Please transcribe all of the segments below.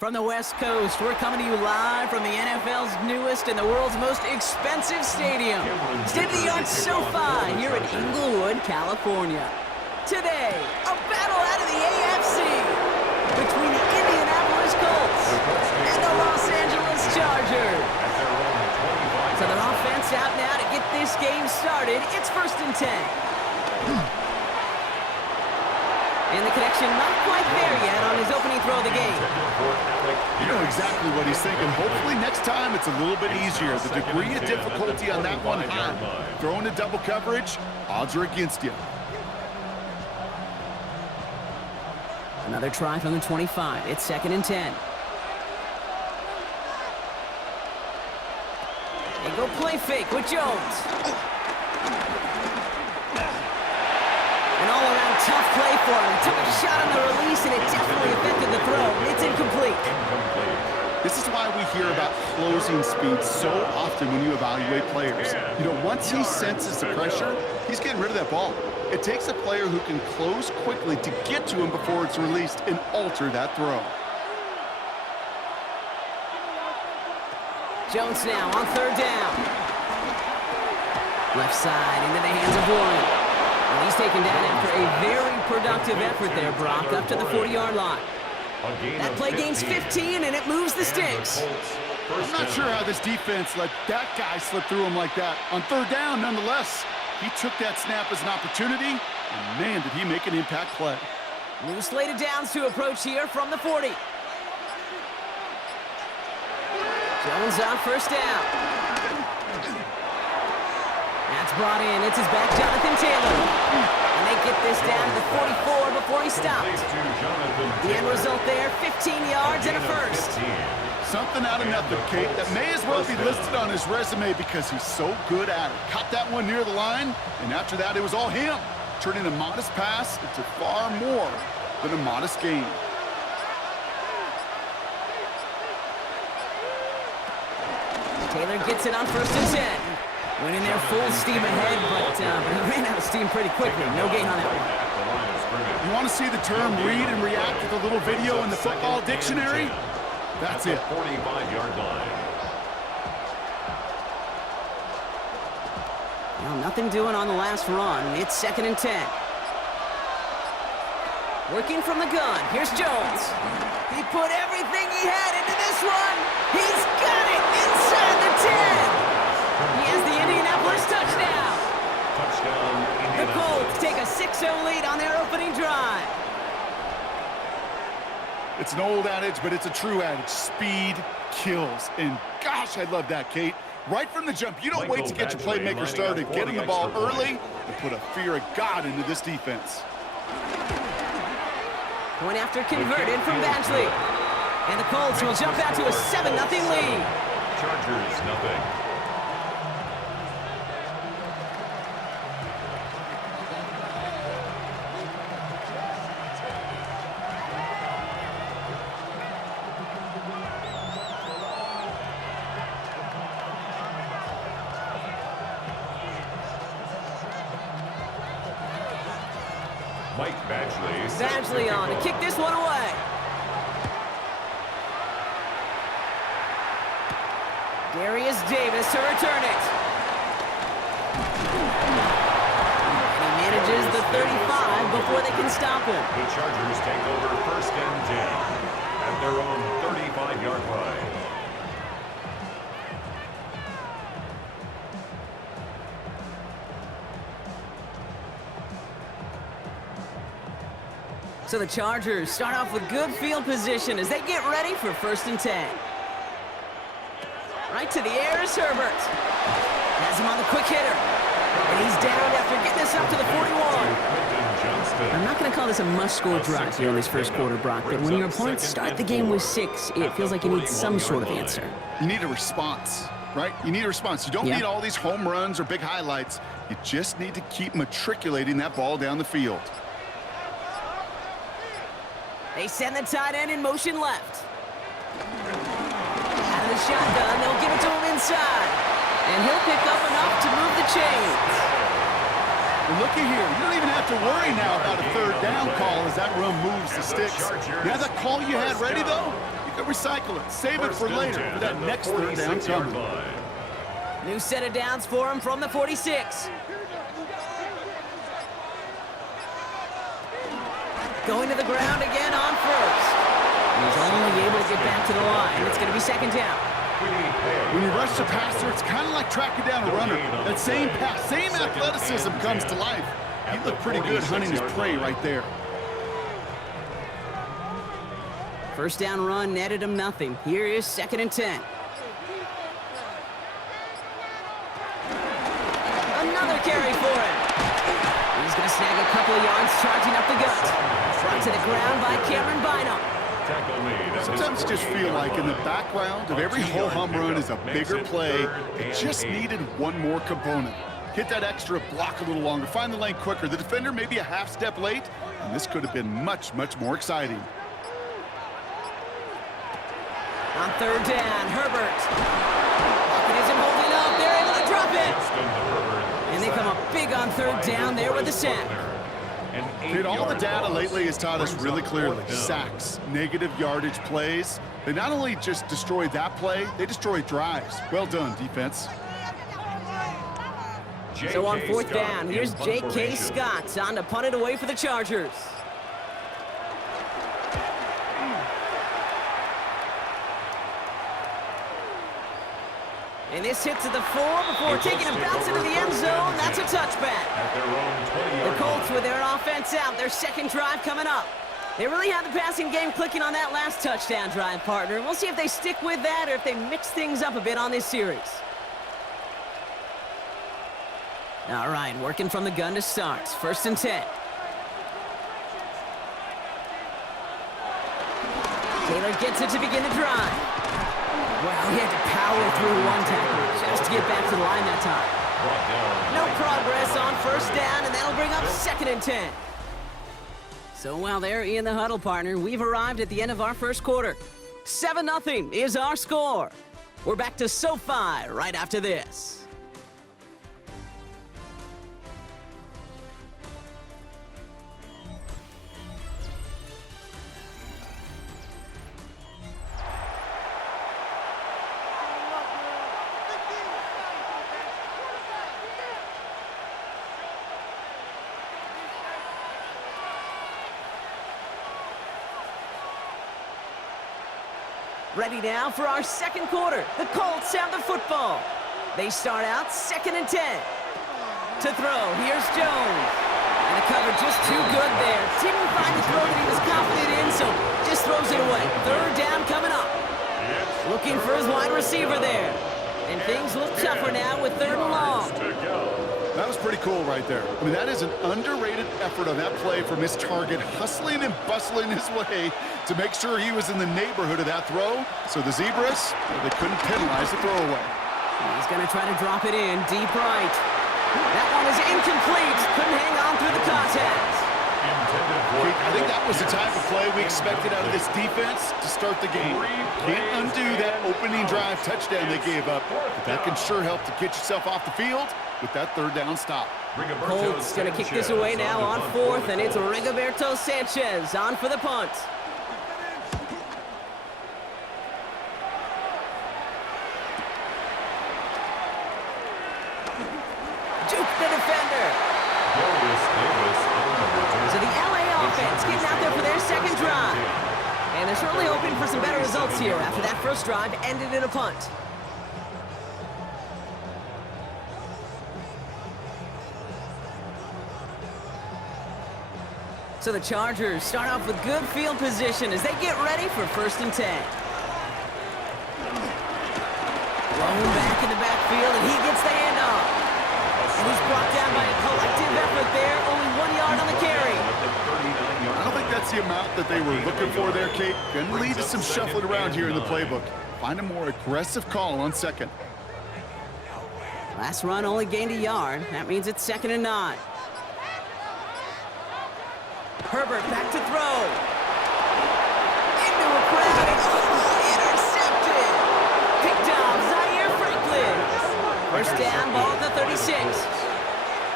From the West Coast, we're coming to you live from the NFL's newest and the world's most expensive stadium, state-of-the-art SoFi here in Inglewood, California. Today, a battle out of the AFC between the Indianapolis Colts and the Los Angeles Chargers. So their offense out now to get this game started. It's 1st and 10. And the connection not quite there yet on his opening throw of the game. You know exactly what he's thinking. Hopefully next time it's a little bit easier. The degree of difficulty on that one high. Throwing to double coverage, odds are against you. Another try from the 25. It's 2nd and 10. They go play fake with Jones. An all-around tough play for him. He took a shot on the release, and it definitely affected the throw. It's incomplete. This is why we hear about closing speed so often when you evaluate players. You know, once he senses the pressure, he's getting rid of that ball. It takes a player who can close quickly to get to him before it's released and alter that throw. Jones now on 3rd down. Left side into the hands of Warren. And he's taken down after a very productive effort there, Brock, up to the 40-yard line. That play gains 15, and it moves the sticks. I'm not sure how this defense let that guy slip through him like that. On 3rd down, nonetheless, he took that snap as an opportunity, and man, did he make an impact play. New slated downs to approach here from the 40. Jones on 1st down. That's brought in. It's his back, Jonathan Taylor. And they get this down to the 44 before he stopped. The end result there, 15 yards and a first. Something out of nothing, Kate, that may as well be listed on his resume because he's so good at it. Caught that one near the line, and after that, it was all him. Turning a modest pass into far more than a modest gain. Taylor gets it on 1st and 10. Went in there full steam ahead, but he ran out of steam pretty quickly. No gain on that one. You want to see the term read and react with a little video in the football dictionary? That's it. 45-yard line. Well, nothing doing on the last run. It's 2nd and 10. Working from the gun. Here's Jones. He put everything he had into this one. He's got it inside the 10. He has the Indianapolis touchdown. The Colts take a 6-0 lead on their opening drive. It's an old adage, but it's a true adage. Speed kills. And gosh, I love that, Kate. Right from the jump, you don't wait to get your playmaker started. Get him the ball early and put a fear of God into this defense. Point after converted from Badgley. And the Colts will jump out to a 7-0 lead. Chargers, nothing. Badgley on to kick this one away. Darius Davis to return it. And he manages the 35 before they can stop him. The Chargers take over 1st and 10 at their own 35-yard line. So the Chargers start off with good field position as they get ready for 1st and 10. Right to the air is Herbert. Has him on the quick hitter. And he's down after getting this up to the 41. I'm not going to call this a must-score drive here in this first quarter, Brock, but when your opponents start the game with 6, it feels like you need some sort of answer. You need a response, right? You need a response. You don't need all these home runs or big highlights. You just need to keep matriculating that ball down the field. They send the tight end in motion left. Out of the shotgun, they'll give it to him inside. And he'll pick up enough to move the chains. Well, looky here. You don't even have to worry now about a 3rd down call as that run moves the sticks. Now that call you had ready, though, you They'll recycle it, save it for First and later 10 for that at the next third down 46-yard coming. line. New set of downs for him from the 46. Going to the ground again on first. He's only able to get back to the line. It's going to be second down. When you rush the passer, it's kind of like tracking down a runner. That same pass, same athleticism comes to life. He looked pretty good hunting his prey right there. First down run netted him nothing. Here is second and 10. Another carry for him. He's going to snag a couple of yards charging up the gut. Brought to the ground by Cameron Bynum. Sometimes you just feel like in the background of every ho-hum run is a bigger play. It just needed one more component. Hit that extra block a little longer, find the lane quicker. The defender maybe a half step late, and this could have been much, much more exciting. On third down, Herbert. Pocket isn't holding up. They're able to drop it. And they come up big on third down there with the sack. Dude, all the data lately has taught us really clearly. Sacks, negative yardage plays. They not only just destroy that play, they destroy drives. Well done, defense. So on fourth down, here's J.K. Scott on to punt it away for the Chargers. And this hits at the 4 before taking a bounce into the end zone. That's a touchback. The Colts with their offense out, their second drive coming up. They really have the passing game clicking on that last touchdown drive, partner. We'll see if they stick with that or if they mix things up a bit on this series. All right, working from the gun to start. First and 10. Taylor gets it to begin the drive. Wow, he had to power through one tackle just to get back to the line that time. No progress on first down, and that'll bring up second and 10. So while they're in the huddle, partner, we've arrived at the end of our first quarter. 7-0 is our score. We're back to SoFi right after this. Ready now for our second quarter. The Colts have the football. They start out second and 10. To throw, here's Jones. And the cover just too good there. Didn't find the throw that he was confident in, so just throws it away. Third down coming up. Looking for his wide receiver there. And things look tougher now with third and long. That was pretty cool right there. I mean, that is an underrated effort on that play from his target, hustling and bustling his way to make sure he was in the neighborhood of that throw. So the Zebras, they couldn't penalize the throwaway. He's going to try to drop it in deep right. That one is incomplete. Couldn't hang on through the contact. I think that was the type of play we expected out of this defense to start the game. Can't undo that opening drive touchdown they gave up, but that can sure help to get yourself off the field with that third down stop. Colts going to kick this away now on fourth, and it's Rigoberto Sanchez on for the punt. Juke the defender. So the LA offense getting out there for their second drive. And they're certainly hoping for some better results here after that first drive ended in a punt. So the Chargers start off with good field position as they get ready for first and 10. Thrown back in the backfield, and he gets the handoff. And he's brought down by a collective effort there, only 1 yard on the carry. I don't think that's the amount that they were looking for there, Kate. Going to lead to some shuffling around here in the playbook. Find a more aggressive call on second. Last run only gained a yard. That means it's second and 9. Herbert back to throw. Into a crowd. Oh, intercepted. Picked off Zaire Franklin. First down, ball at the 36.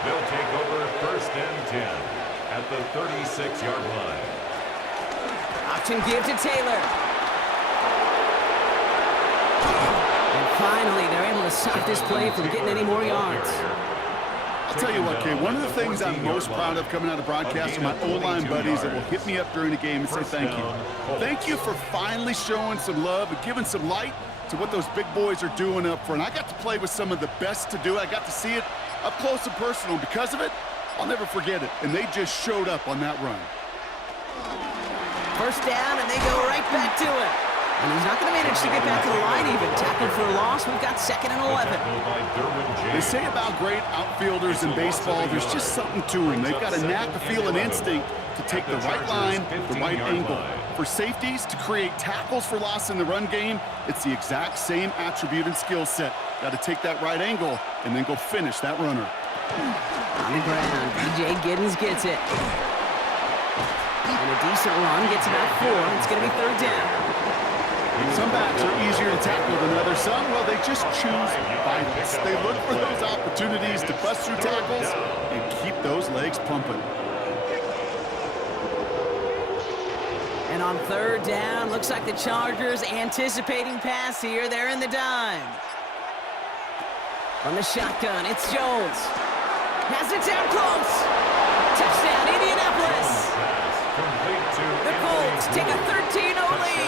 They'll take over first and 10 at the 36-yard line. Option give to Taylor. And finally, they're able to stop this play from getting any more yards. I'll tell you what, Kay, one of the things I'm most proud of coming out of broadcast are my O-line buddies that will hit me up during the game and say thank you. Thank you for finally showing some love and giving some light to what those big boys are doing up front. I got to play with some of the best to do it. I got to see it up close and personal. Because of it, I'll never forget it. And they just showed up on that run. First down, and they go right back to it. And he's not going to manage to get back to the line even. Tackled for a loss. We've got 2nd and 11. They say about great outfielders in baseball, there's just something to them. They've got a knack, a feel, an instinct to take the right line, the right angle. For safeties, to create tackles for loss in the run game, it's the exact same attribute and skill set. Got to take that right angle and then go finish that runner. On the ground, B.J. Giddens gets it. And a decent run, gets about 4. It's going to be 3rd down. Some backs are easier to tackle than others. Some, well, they just choose violence. They look for those opportunities to bust through tackles and keep those legs pumping. And on 3rd down, looks like the Chargers anticipating pass here. They're in the dime. On the shotgun, it's Jones. Has it down close. Touchdown, Indianapolis. The Colts take a 13-0 lead.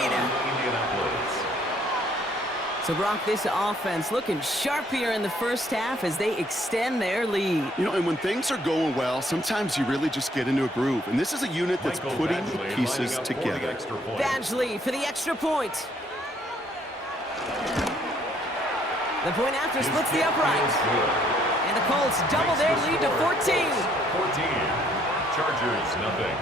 So, Brock, this offense looking sharp here in the first half as they extend their lead. You know, and when things are going well, sometimes you really just get into a groove. And this is a unit that's putting the pieces together. Badgley for the extra point. The point after splits the upright. And the Colts double their lead to 14. 14. Chargers, nothing.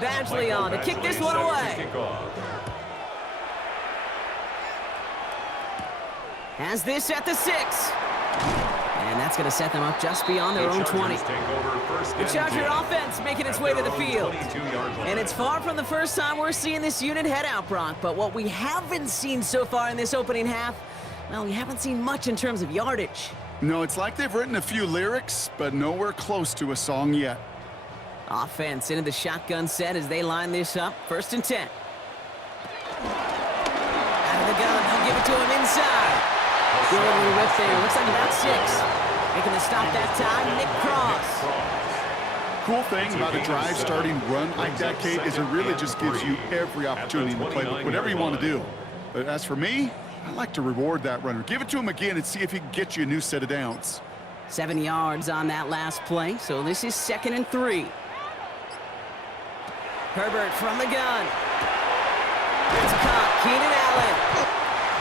Badgley on to kick this one away. Has this at the 6. And that's going to set them up just beyond their own 20. The Charger offense making its way to the field. And it's far from the first time we're seeing this unit head out, Brock. But what we haven't seen so far in this opening half, well, we haven't seen much in terms of yardage. No, it's like they've written a few lyrics, but nowhere close to a song yet. Offense into the shotgun set as they line this up. 1st and 10. Out of the gun, they'll give it to him inside. Good little rip there. Looks like about 6. Making the stop that time, Nick Cross. Cool thing about a drive starting run like that, Kate, is it really just gives you every opportunity to play whatever you want to do. But as for me, I like to reward that runner. Give it to him again and see if he can get you a new set of downs. 7 yards on that last play, so this is 2nd and 3. Herbert from the gun. It's caught. Keenan Allen.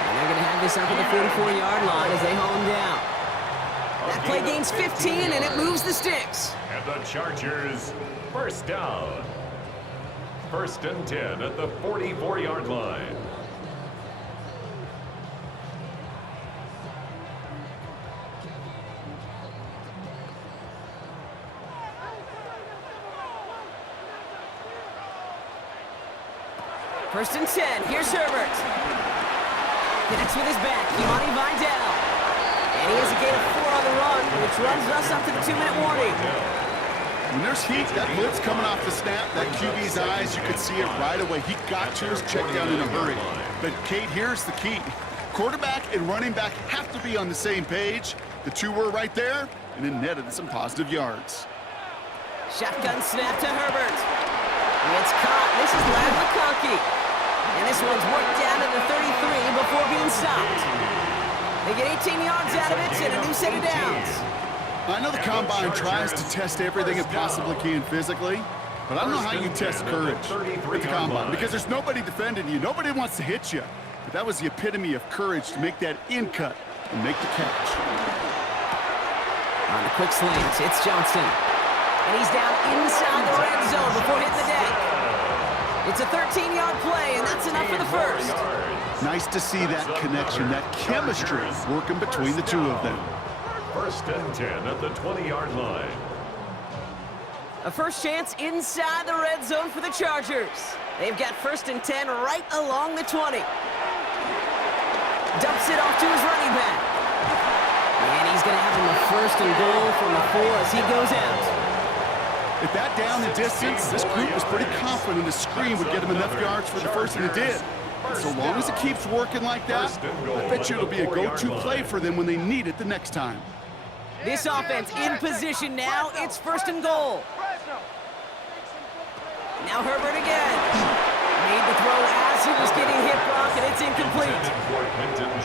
And they're going to have this up at the 44-yard line as they haul him down. That play gains 15, and it moves the sticks. And the Chargers, 1st down. 1st and 10 at the 44-yard line. First and 10. Here's Herbert. Connects with his back. Kimani Vidal. And he has a gain of 4 on the run, which runs us up to the 2-minute warning. When there's heat, that blitz coming off the snap, that QB's eyes, you could see it right away. He got to his check down in a hurry. But, Kate, here's the key. Quarterback and running back have to be on the same page. The two were right there, and it netted some positive yards. Shotgun snap to Herbert. It's caught. This is Ladd McConkey. And this one's worked down to the 33 before being stopped. They get 18 yards out of it and a new set of downs. I know the Combine tries to test everything it possibly can physically, but I don't know how you test courage at the Combine because there's nobody defending you. Nobody wants to hit you. But that was the epitome of courage to make that in cut and make the catch. On the quick slant, it's Johnson. And he's down inside the red zone before hitting the deck. It's a 13-yard play, and that's enough for the first. Nice to see that connection, that chemistry working between the two of them. 1st and 10 at the 20-yard line. A first chance inside the red zone for the Chargers. They've got 1st and 10 right along the 20. Dumps it off to his running back. And he's going to have him a 1st and goal from the 4 as he goes out. At that down and distance, this group was pretty confident the screen would get him enough yards for the first, and it did. And so long as it keeps working like that, I bet you it'll be a go-to play for them when they need it the next time. This offense in position now. It's 1st and goal. Now Herbert again. Made the throw as he was getting hit, Brock, and it's incomplete.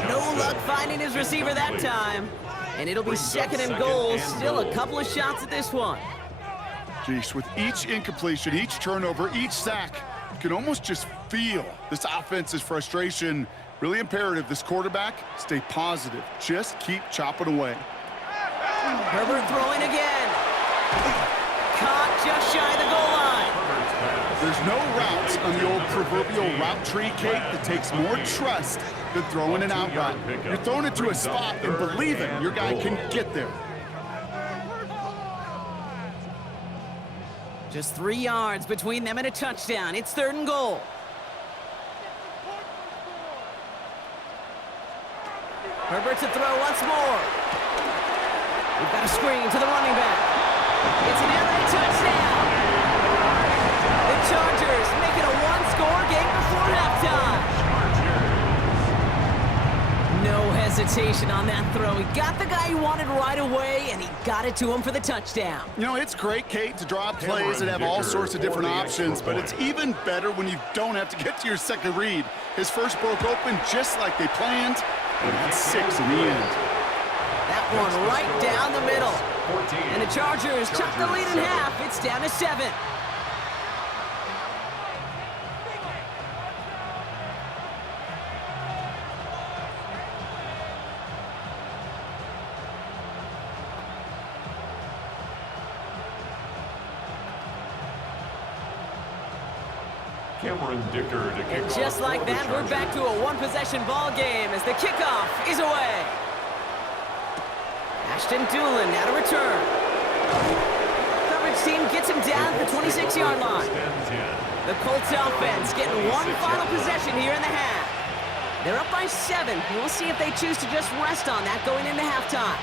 No luck finding his receiver that time. And it'll be 2nd and goal. Still a couple of shots at this one. Geez, with each incompletion, each turnover, each sack, you can almost just feel this offense's frustration. Really imperative this quarterback stay positive. Just keep chopping away. Herbert throwing again. Caught just shy of the goal line. There's no route on the old proverbial route tree, Kate, that takes more trust than throwing an out route. You're throwing it to a spot and believing your guy can get there. Just 3 yards between them and a touchdown. It's 3rd and goal. Herbert to throw once more. We've got a screen to the running back. It's an LA touchdown. The Chargers make it a 1-score game before halftime. No hesitation on that throw. He got the guy he wanted right away, and he got it to him for the touchdown. You know, it's great, Kate, to draw plays and have all sorts of different options, but it's even better when you don't have to get to your second read. His first broke open just like they planned, and that's 6 in the end. That one right down the middle. And the Chargers cut the lead in half. It's down to 7. And just like that, we're back to a one-possession ball game as the kickoff is away. Ashton Doolin now to return. Coverage team gets him down at the 26-yard line. The Colts offense getting one final possession here in the half. They're up by 7. We'll see if they choose to just rest on that going into halftime.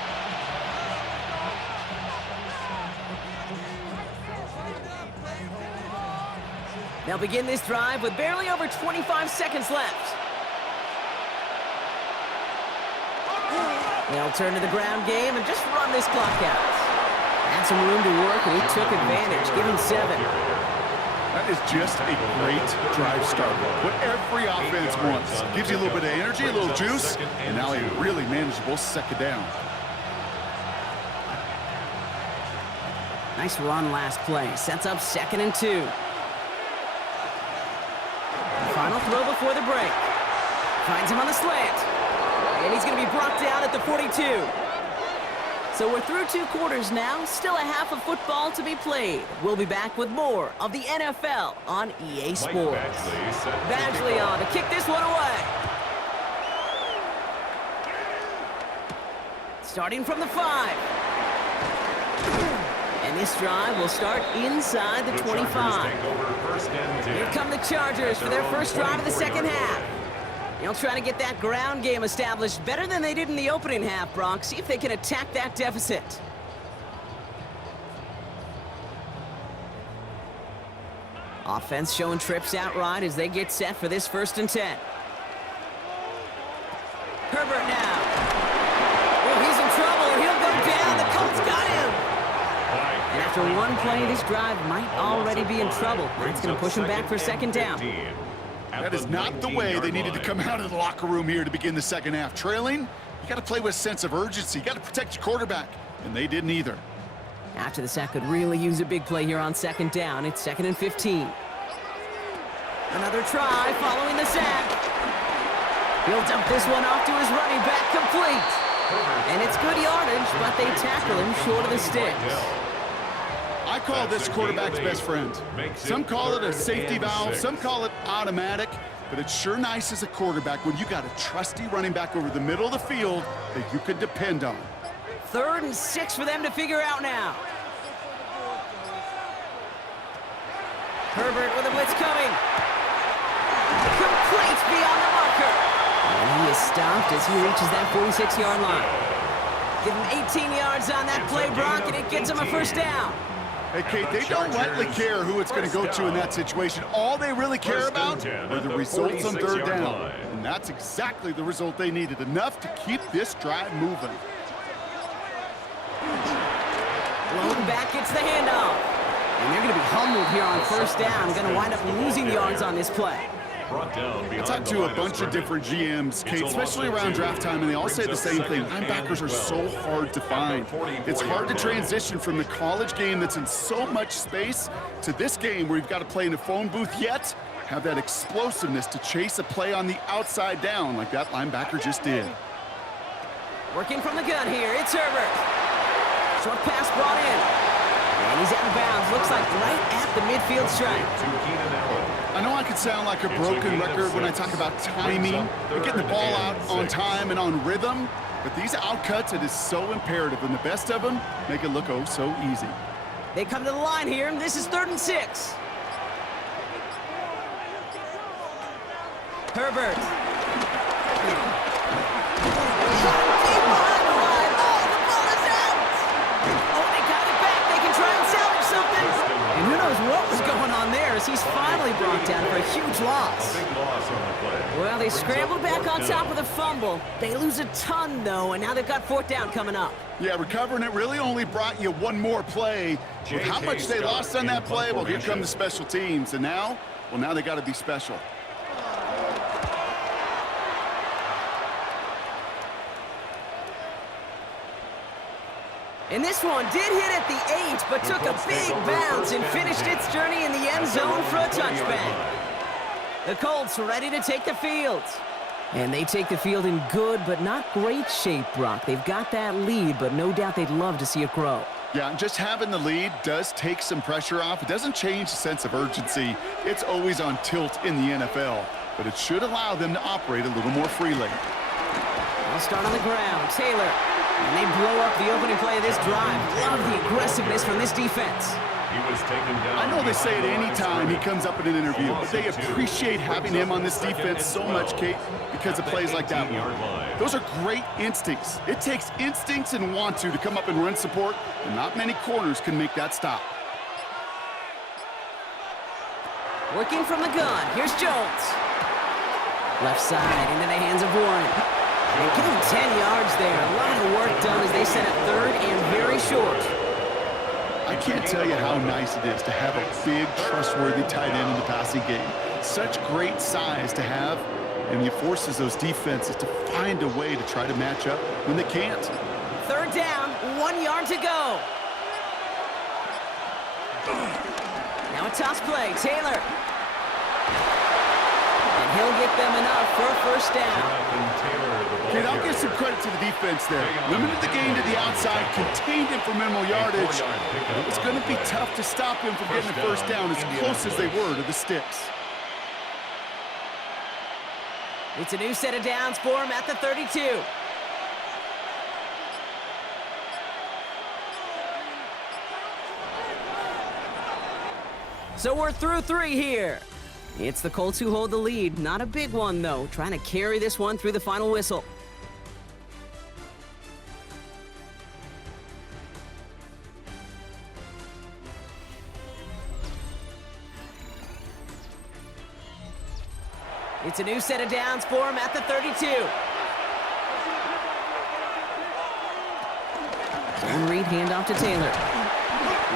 They'll begin this drive with barely over 25 seconds left. They'll turn to the ground game and just run this clock out. Had some room to work, and he took advantage. Give him 7. That is just a great drive start. What every offense wants. Gives you a little bit of energy, a little juice, and now a really manageable 2nd down. Nice run last play. Sets up 2nd and 2. Final throw before the break. Finds him on the slant. And he's going to be brought down at the 42. So we're through 2 quarters now. Still a half of football to be played. We'll be back with more of the NFL on EA Sports. Badgley on to kick this one away. Starting from the 5. And this drive will start inside the 25. Here come the Chargers for their first drive of the 2nd half. They'll try to get that ground game established better than they did in the opening half, Brock. See if they can attack that deficit. Offense showing trips outright as they get set for this 1st and 10. Herbert now. Oh, he's in trouble. He'll go down. The Colts got him. And after one play, this drive might already be in trouble. It's going to push him back for 2nd down. That is not the way they needed to come out of the locker room here to begin the 2nd half. Trailing, you got to play with a sense of urgency. You got to protect your quarterback, and they didn't either. After the sack could really use a big play here on 2nd down. It's 2nd and 15. Another try following the sack. He'll dump this one off to his running back, complete. And it's good yardage, but they tackle him short of the sticks. I call this quarterback's best friend. Some call it a safety valve, some call it automatic, but it's sure nice as a quarterback when you got a trusty running back over the middle of the field that you can depend on. 3rd and 6 for them to figure out now. Herbert with a blitz coming. Complete beyond the marker. And he is stopped as he reaches that 46-yard line. Give him 18 yards on that play, Brock, and it gets him a first down. Hey, Kate, they don't rightly care who it's going to go to in that situation. All they really care about are the results on third down. And that's exactly the result they needed, enough to keep this drive moving. Lone back gets the handoff. And they're going to be humbled here on first down. Going to wind up losing yards on this play. I talked to a bunch of different GMs, Kate, especially around draft time, and they all say the same thing. Linebackers are so hard to find. It's hard to transition from the college game that's in so much space to this game where you've got to play in a phone booth, yet have that explosiveness to chase a play on the outside down like that linebacker just did. Working from the gun here, it's Herbert. Short pass brought in. And he's out of bounds. Looks like right at the midfield stripe. I know I could sound like a broken record when I talk about timing and getting the ball out on time and on rhythm, but these outcuts, it is so imperative, and the best of them make it look oh so easy. They come to the line here, and this is 3rd and 6. Herbert. And who knows what was going on there as he's finally brought down for a huge loss. Well, they scrambled back on top of the fumble. They lose a ton, though, and now they've got 4th down coming up. Yeah, recovering it really only brought you one more play. With how much they lost on that play, well, here come the special teams. And now, well, now they got to be special. And this one did hit at the 8, but took a big bounce and finished its journey in the end zone for a touchback. The Colts ready to take the field. And they take the field in good but not great shape, Brock. They've got that lead, but no doubt they'd love to see it grow. Yeah, and just having the lead does take some pressure off. It doesn't change the sense of urgency. It's always on tilt in the NFL, but it should allow them to operate a little more freely. They'll start on the ground. Taylor. And they blow up the opening play of this drive. Love the aggressiveness from this defense. He was taken down. I know they say it any time he comes up in an interview, but they appreciate having him on this defense so much, Kate, because of plays like that one. Those are great instincts. It takes instincts and want to come up and run support, and not many corners can make that stop. Working from the gun. Here's Jones. Left side into the hands of Warren. And give him 10 yards there. A lot of work done as they set a 3rd and very short. I can't tell you how nice it is to have a big, trustworthy tight end in the passing game. Such great size to have, and he forces those defenses to find a way to try to match up when they can't. 3rd down, 1 yard to go. Now a toss play, Taylor. And he'll get them enough for a first down. Kate, I'll give some credit to the defense there. Limited the game to the outside, contained him for minimal yardage. But it was going to be tough to stop him from getting the first down as close as they were to the sticks. It's a new set of downs for him at the 32. So we're through 3 here. It's the Colts who hold the lead. Not a big one, though. Trying to carry this one through the final whistle. It's a new set of downs for him at the 32. Zone read handoff to Taylor.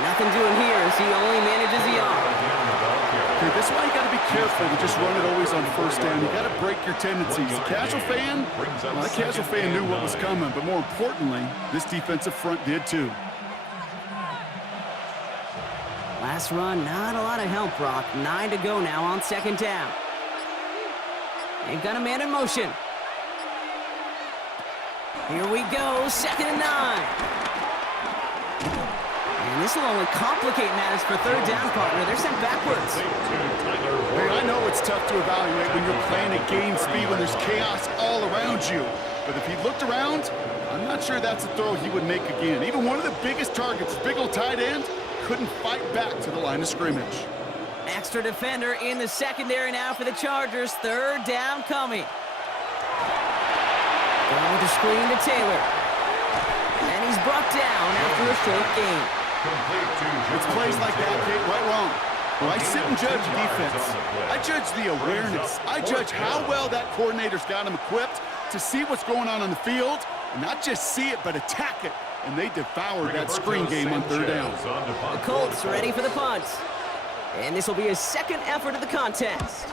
Nothing doing here as he only manages the arm. Okay, that's why you got to be careful to just run it always on first down. You got to break your tendencies. The casual fan, well, that casual fan knew what was coming, but more importantly, this defensive front did too. Last run, not a lot of help, Brock. 9 to go now on 2nd down. They've got a man in motion. Here we go, 2nd and 9. And this will only complicate matters for 3rd down, partner. They're sent backwards. Hey, I know it's tough to evaluate when you're playing at game speed when there's chaos all around you. But if he looked around, I'm not sure that's a throw he would make again. Even one of the biggest targets, big old tight end, couldn't fight back to the line of scrimmage. Extra defender in the secondary now for the Chargers. Third down coming. Going with the screen to Taylor. And he's brought down after a short gain. It's plays like that, Kate, right wrong. When I sit and judge defense, I judge the awareness. I judge how well that coordinator's got him equipped to see what's going on the field, and not just see it, but attack it. And they devoured that screen game on third down. The Colts ready for the punt. And this will be his second effort of the contest.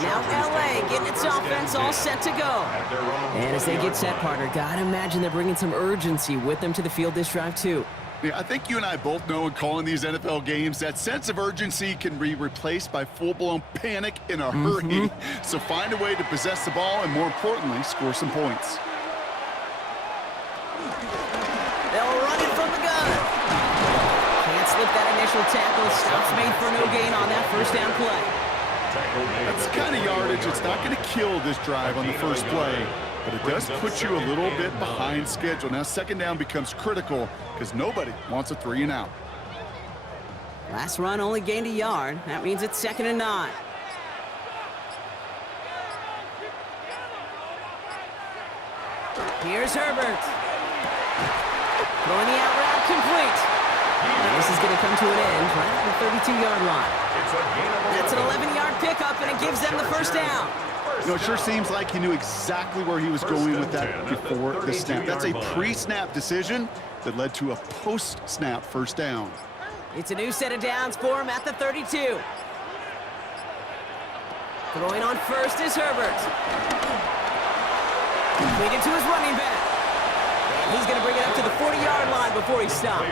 Now LA getting its offense all set to go. And as they get set, partner, gotta imagine they're bringing some urgency with them to the field this drive too. Yeah, I think you and I both know in calling these NFL games that sense of urgency can be replaced by full-blown panic in a hurry. So find a way to possess the ball and, more importantly, score some points. They'll run it from the gun. Can't slip that initial tackle. Stops made for no gain on that first down play. That's the kind of yardage it's not going to kill this drive on the first play, but it does put you a little bit behind schedule. Now second down becomes critical because nobody wants a 3 and out. Last run only gained a yard. That means it's 2nd and 9. Here's Herbert. Throwing the out route complete. And this is going to come to an end right at the 32-yard line. That's an 11-yard pickup, and it gives them the first down. You know, it sure seems like he knew exactly where he was going with that before the snap. That's a pre-snap decision that led to a post-snap first down. It's a new set of downs for him at the 32. Throwing on first is Herbert. Completed to his running back. And he's going to bring it up to the 40-yard line before he stopped.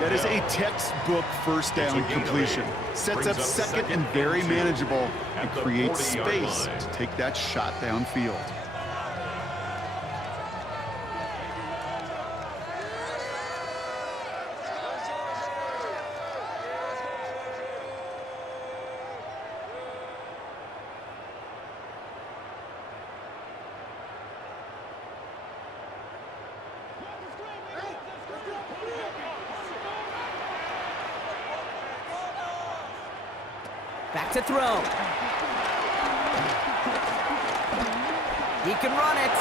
That is a textbook first down completion. Sets up second and very manageable and creates space to take that shot downfield. Back to throw. He can run it.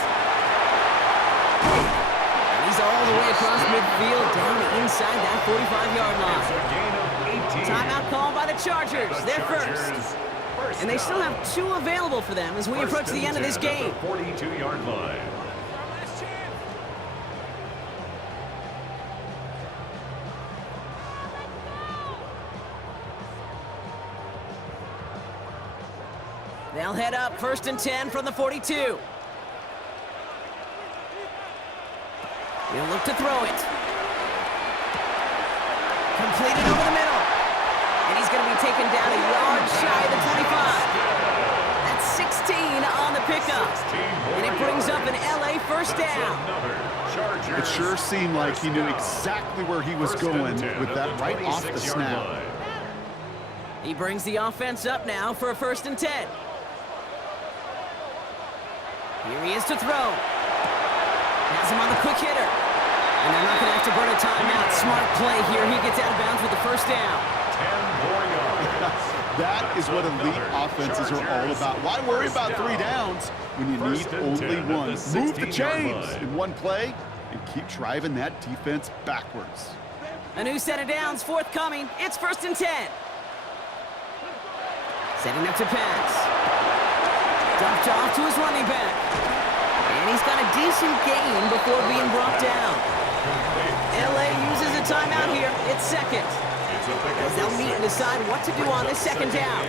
And he's all the way across midfield, down inside that 45-yard line. Timeout called by the Chargers. They're first. And they still have 2 available for them as we approach the end of this game. 42-yard line. They'll head up 1st and 10 from the 42. He'll look to throw it. Completed over the middle. And he's going to be taken down a yard shy of the 25. That's 16 on the pickup. And it brings up an LA first down. It sure seemed like he knew exactly where he was going with that right off the snap. He brings the offense up now for a 1st and 10. Here he is to throw. Has him on the quick hitter. And they're not going to have to burn a timeout. Smart play here. He gets out of bounds with the first down. 10 more yards. That is what elite offenses are all about. Why worry about 3 downs when you need only 1? Move the chains in one play and keep driving that defense backwards. A new set of downs forthcoming. It's 1st and 10. Setting up to pass. Dumped off to his running back. And he's got a decent gain before being brought down. LA uses a timeout here. It's 2nd. As they'll meet and decide what to do on this 2nd down.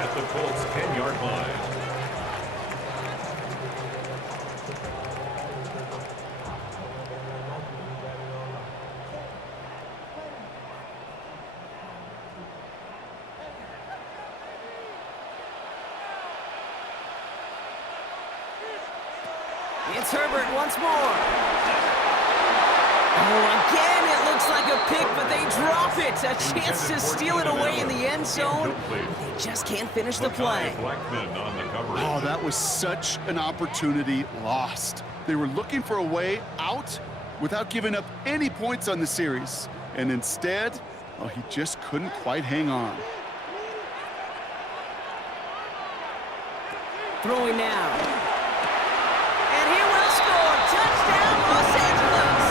At the Colts 10-yard line. It's Herbert once more. Oh, again, it looks like a pick, but they drop it. A chance to steal it away in the end zone. They just can't finish the play. Oh, that was such an opportunity lost. They were looking for a way out without giving up any points on the series. And instead, oh, he just couldn't quite hang on. Throwing now. And he will score. Touchdown, Los Angeles.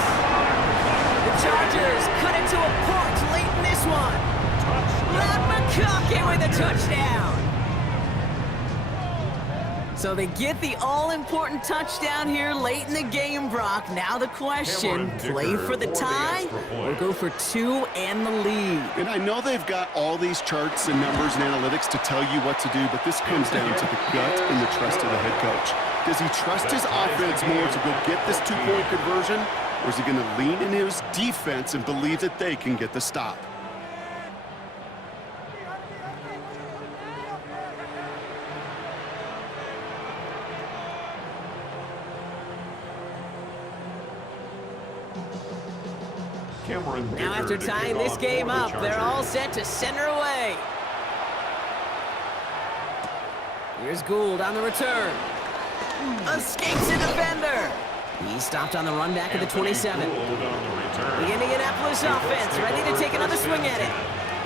The Chargers cut it to a point late in this one. Matt McConkey with a touchdown. So they get the all-important touchdown here late in the game, Brock. Now the question, play for the tie or go for two and the lead? And I know they've got all these charts and numbers and analytics to tell you what to do, but this comes down to the gut and the trust of the head coach. Does he trust his offense more to go get this two-point conversion, or is he going to lean in his defense and believe that they can get the stop? Now after tying this game up, they're all set to center away. Here's Gould on the return. Escapes a defender. He's stopped on the run back at the 27. The Indianapolis offense ready to take another swing at it.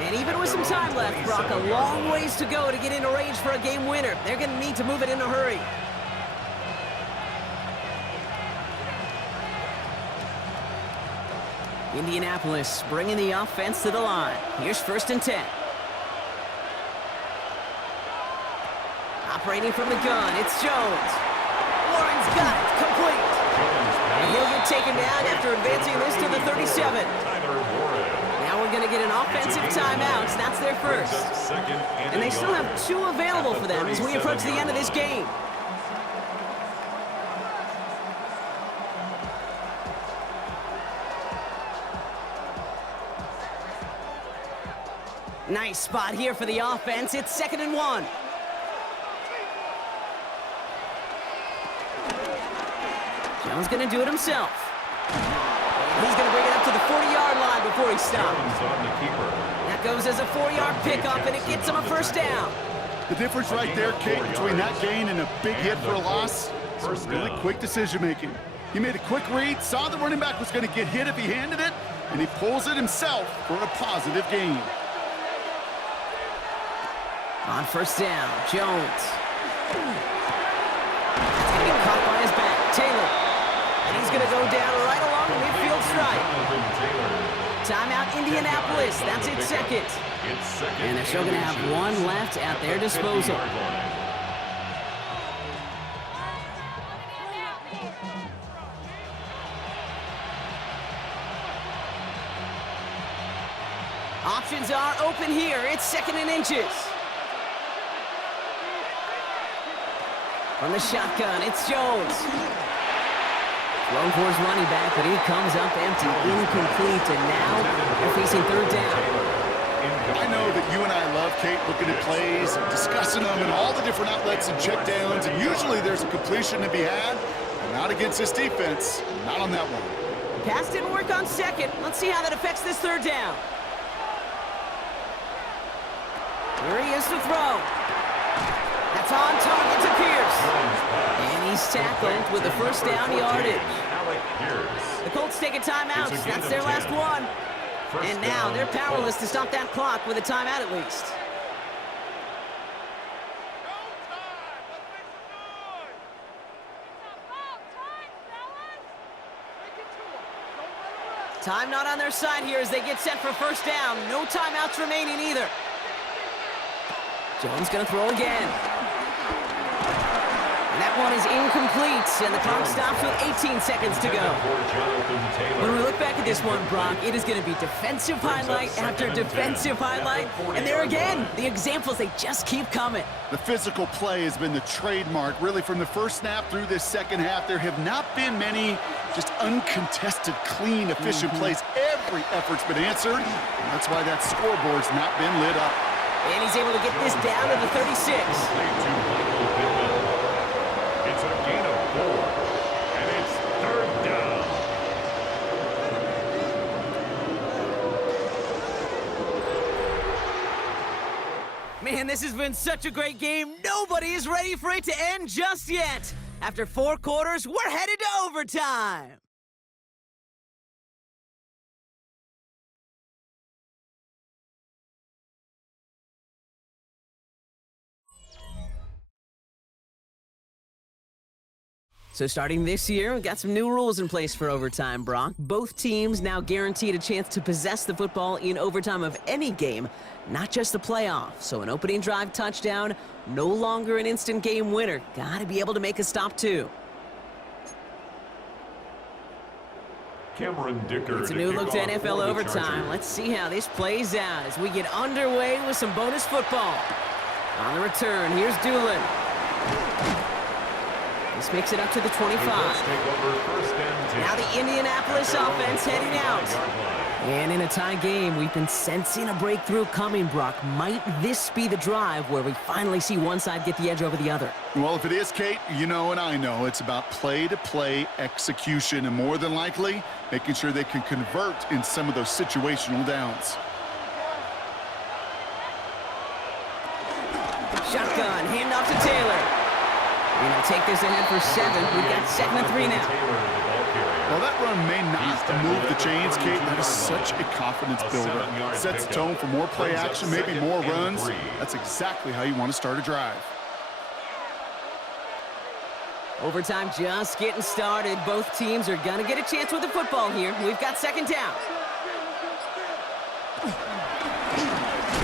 And even with some time left, Brock, a long ways to go to get into range for a game winner. They're going to need to move it in a hurry. Indianapolis bringing the offense to the line. Here's 1st and 10. Operating from the gun, it's Jones. Warren's got it, complete. And he'll get taken down after advancing this to the 37. Now we're going to get an offensive timeout. That's their first. And they still have 2 available for them as we approach the end of this game. Nice spot here for the offense. It's 2nd and 1. Jones going to do it himself. And he's going to bring it up to the 40-yard line before he stops. That goes as a 4-yard pickup, and it gets him a first down. The difference right there, Kate, between that gain and a big hit for a loss is really quick decision-making. He made a quick read, saw the running back was going to get hit if he handed it, and he pulls it himself for a positive gain. On 1st down, Jones. That's going to get caught by his back. Taylor. And he's going to go down right along the midfield stripe. Timeout, Indianapolis. That's its 2nd. And they're still going to have 1 left at their disposal. Options are open here. It's 2nd and inches. From the shotgun, it's Jones. Thrown for his running back, but he comes up empty, incomplete, and now they're facing 3rd down. I know that you and I love, Kate, looking at plays, discussing them and all the different outlets and checkdowns, and usually there's a completion to be had, but not against this defense, not on that one. Pass didn't work on 2nd. Let's see how that affects this 3rd down. Here he is to throw. That's on target to Pierce. And he's tackled with the 1st down yardage. The Colts take a timeout. That's their last one. And now they're powerless to stop that clock with a timeout at least. Time not on their side here as they get set for 1st down. No timeouts remaining either. Jones going to throw again. And that one is incomplete, and the clock stops with 18 seconds to go. When we look back at this one, Brock, it is going to be defensive highlight after defensive highlight. And there again, the examples, they just keep coming. The physical play has been the trademark, really, from the first snap through this 2nd half. There have not been many just uncontested, clean, efficient plays. Every effort's been answered, and that's why that scoreboard's not been lit up. And he's able to get this down to the 36. It's a gain of 4, and it's 3rd down. Man, this has been such a great game. Nobody is ready for it to end just yet. After 4 quarters, we're headed to overtime. So starting this year, we've got some new rules in place for overtime, Brock. Both teams now guaranteed a chance to possess the football in overtime of any game, not just the playoffs. So an opening drive touchdown, no longer an instant game winner. Gotta be able to make a stop too. Cameron Dicker. It's a new look to NFL overtime. Let's see how this plays out as we get underway with some bonus football. On the return, here's Doolin. This makes it up to the 25. Now the Indianapolis offense heading out. And in a tie game, we've been sensing a breakthrough coming, Brock. Might this be the drive where we finally see one side get the edge over the other? Well, if it is, Kate, you know and I know it's about play-to-play execution, and more than likely, making sure they can convert in some of those situational downs. Shotgun, handoff to Taylor. We're going to take this ahead for 7. We've got 2nd and 3 now. Well, that run may not move the chains, Kate. That is such a confidence builder. Sets the tone for more play action, maybe more runs. That's exactly how you want to start a drive. Overtime just getting started. Both teams are going to get a chance with the football here. We've got 2nd down.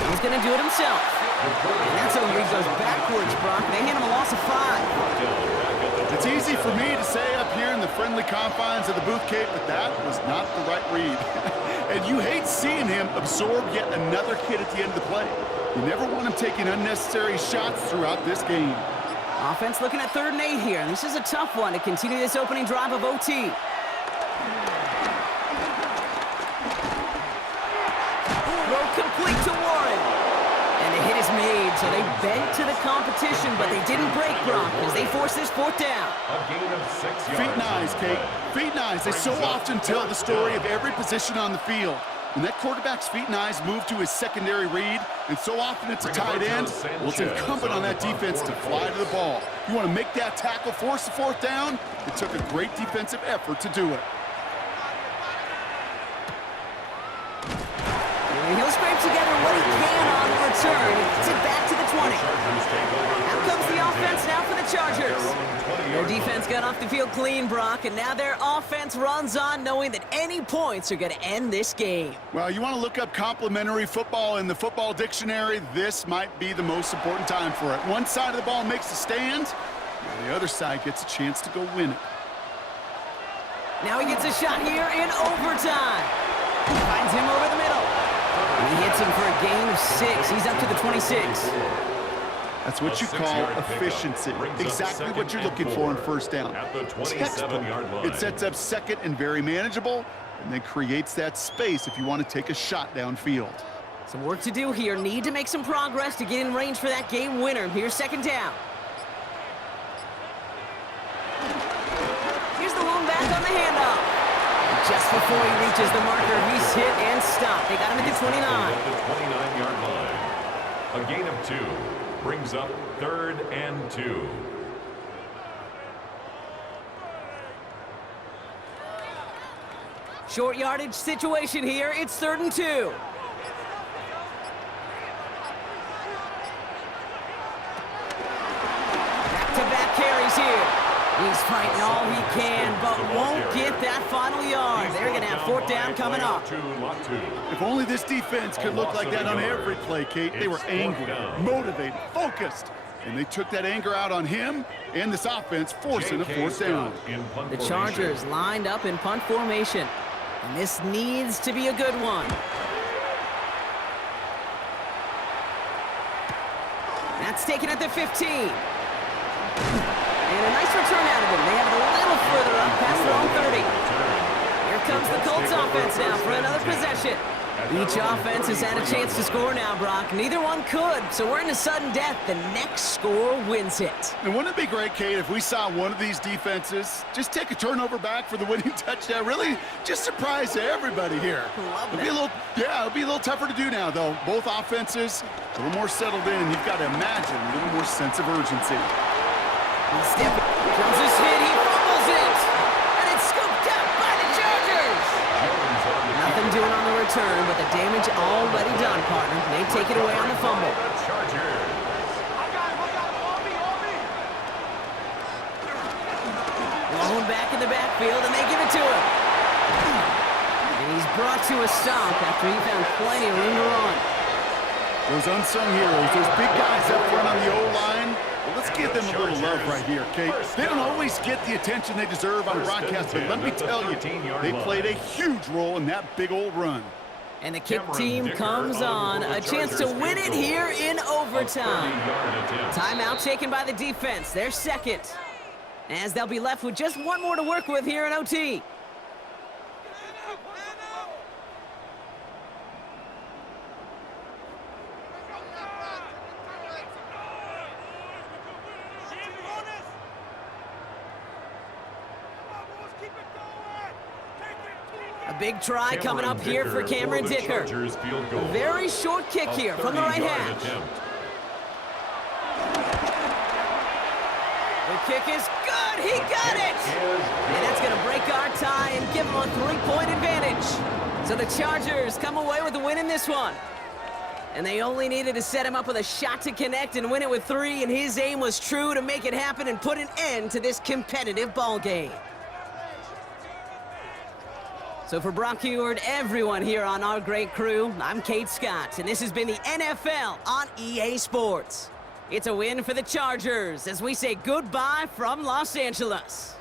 He's going to do it himself. And that's how he goes backwards, Brock. They hand him a loss of 5. It's easy for me to say up here in the friendly confines of the booth, Kate, but that was not the right read. And you hate seeing him absorb yet another hit at the end of the play. You never want him taking unnecessary shots throughout this game. Offense looking at 3rd and 8 here. This is a tough one to continue this opening drive of OT. Throw complete to Warren. And the hit is made, so they bent to the competition, but they didn't break, Brock, as they force this 4th down. A gain of 6 yards. Feet and eyes, Kate. Feet and eyes. They so often tell the story of every position on the field. When that quarterback's feet and eyes move to his secondary read, and so often it's a tight end, well, it's incumbent on that defense to fly to the ball. You want to make that tackle, force the 4th down? It took a great defensive effort to do it. And he'll scrape together what he can on the return. He gets it back to the 20. Out comes the offense now for the Chargers. Their defense got off the field clean, Brock, and now their offense runs on knowing that any points are going to end this game. Well, you want to look up complimentary football in the football dictionary, this might be the most important time for it. One side of the ball makes a stand, and the other side gets a chance to go win it. Now he gets a shot here in overtime. Finds him over the middle. And he hits him for a gain of 6. He's up to the 26. That's what you call efficiency. Exactly what you're looking for in 1st down. Textbook. It sets up 2nd and very manageable, and then creates that space if you want to take a shot downfield. Some work to do here. Need to make some progress to get in range for that game winner. Here's 2nd down. Here's the lone back on the handoff. Just before he reaches the marker, he's hit and stopped. They got him at the 29. At the 29-yard line. A gain of 2 brings up 3rd and 2. Short yardage situation here. It's 3rd and 2. Back-to-back carries here. He's fighting all he can, but won't get that final yard. They're going to have 4th down coming up. If only this defense could look like that on every play, Kate. They were angry, motivated, focused, and they took that anger out on him and this offense, forcing a 4th down. The Chargers lined up in punt formation, and this needs to be a good one. That's taken at the 15. And a nice return out of him. They have it a little further up past their own 30. Here comes the Colts offense now for another possession. Each offense has had a chance to score now, Brock. Neither one could, so we're in a sudden death. The next score wins it. And wouldn't it be great, Kate, if we saw one of these defenses just take a turnover back for the winning touchdown? Really just surprise everybody here. Love It'll be a little tougher to do now, though. Both offenses a little more settled in. You've got to imagine a little more sense of urgency. Jones is hit, he fumbles it, and it's scooped up by the Chargers. Nothing doing on the return, but the damage already done, partner. They take it away on the fumble. Blown back in the backfield, and they give it to him. And he's brought to a stop after he found plenty of room to run. Those unsung heroes, those big guys up front on the O-line, well, let's give them a little love right here, Kate. They don't always get the attention they deserve on broadcast, but let me tell you, they played a huge role in that big old run. And the kick team comes on. A chance to win it here in overtime. Timeout taken by the defense, their second. As they'll be left with just one more to work with here in OT. A big try coming up here for Cameron Dicker. A very short kick here from the right hash. The kick is good. He got it. And that's going to break our tie and give them a 3-point advantage. So the Chargers come away with the win in this one. And they only needed to set him up with a shot to connect and win it with 3, and his aim was true to make it happen and put an end to this competitive ball game. So for Brock Heward, everyone here on our great crew, I'm Kate Scott, and this has been the NFL on EA Sports. It's a win for the Chargers as we say goodbye from Los Angeles.